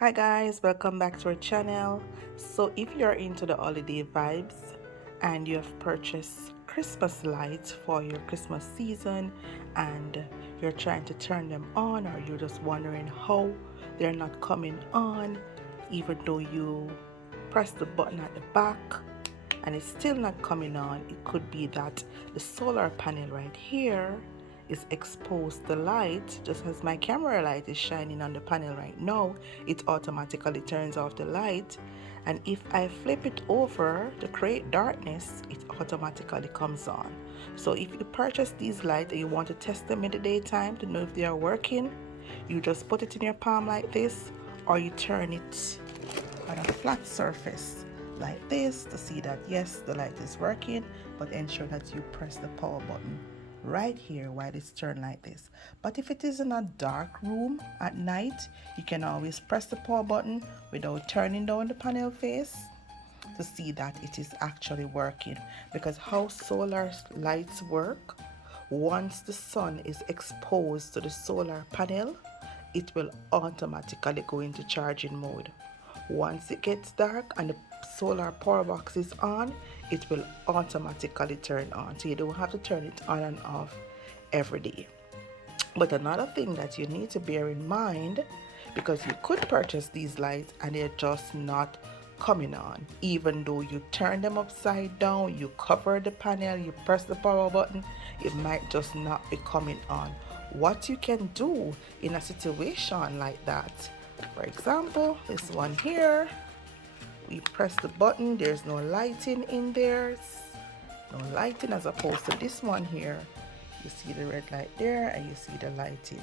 Hi guys, welcome back to our channel. So if you're into the holiday vibes and you have purchased Christmas lights for your Christmas season and you're trying to turn them on, or you're just wondering how they're not coming on even though you press the button at the back and it's still not coming on, it could be that the solar panel right here is exposed to light. Just as my camera light is shining on the panel right now, it automatically turns off the light, and if I flip it over to create darkness, it automatically comes on. So if you purchase these lights and you want to test them in the daytime to know if they are working, you just put it in your palm like this, or you turn it on a flat surface like this to see that yes, the light is working, but ensure that you press the power button right here while it's turned like this. But if it is in a dark room at night, you can always press the power button without turning down the panel face to see that it is actually working. Because how solar lights work, once the sun is exposed to the solar panel, it will automatically go into charging mode. Once it gets dark and the solar power box is on, it will automatically turn on. So you don't have to turn it on and off every day. But another thing that you need to bear in mind, because you could purchase these lights and they're just not coming on, even though you turn them upside down, you cover the panel, you press the power button, it might just not be coming on. What you can do in a situation like that, for example, this one here, we press the button, there's no lighting in there, no lighting, as opposed to this one here. You see the red light there and you see the lighting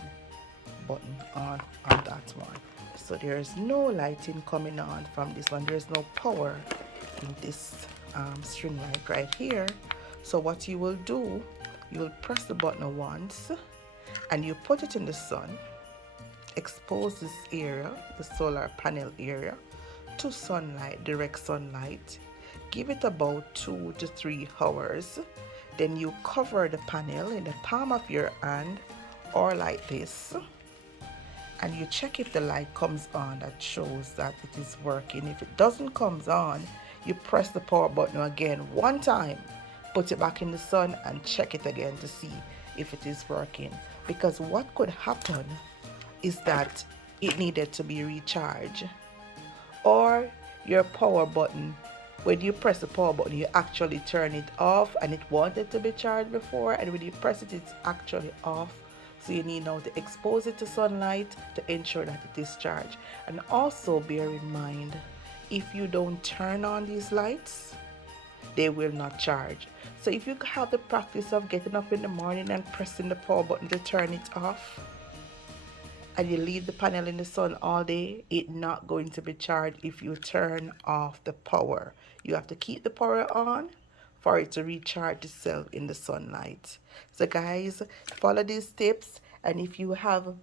button on that one. So there's no lighting coming on from this one. There's no power in this string light right here. So what you will do, you will press the button once and you put it in the sun, expose this area, the solar panel area, to sunlight, direct sunlight. Give it about 2 to 3 hours. Then you cover the panel in the palm of your hand or like this, and you check if the light comes on. That shows that it is working. If it doesn't come on, you press the power button again one time, put it back in the sun and check it again to see if it is working. Because what could happen is that it needed to be recharged, or your power button, when you press the power button, you actually turn it off and it wanted to be charged before, and when you press it, it's actually off. So you need now to expose it to sunlight to ensure that it is charged. And also bear in mind, if you don't turn on these lights, they will not charge. So if you have the practice of getting up in the morning and pressing the power button to turn it off, and you leave the panel in the sun all day, it's not going to be charged if you turn off the power. You have to keep the power on for it to recharge itself in the sunlight. So guys, follow these tips, and if you have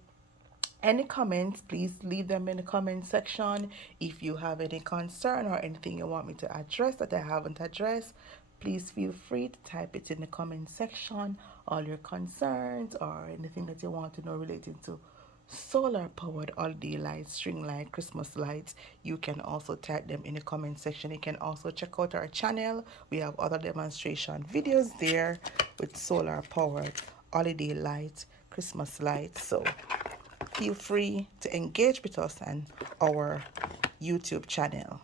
any comments, please leave them in the comment section. If you have any concern or anything you want me to address that I haven't addressed, please feel free to type it in the comment section. All your concerns or anything that you want to know relating to solar powered holiday lights, string light, Christmas lights, you can also type them in the comment section. You can also check out our channel. We have other demonstration videos there with solar powered holiday lights, Christmas lights. So feel free to engage with us and our YouTube channel.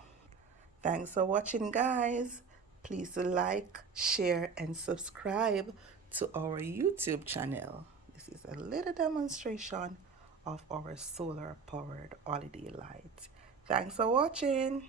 Thanks for watching, guys. Please like, share, and subscribe to our YouTube channel. This is a little demonstration of our solar powered holiday lights. Thanks for watching.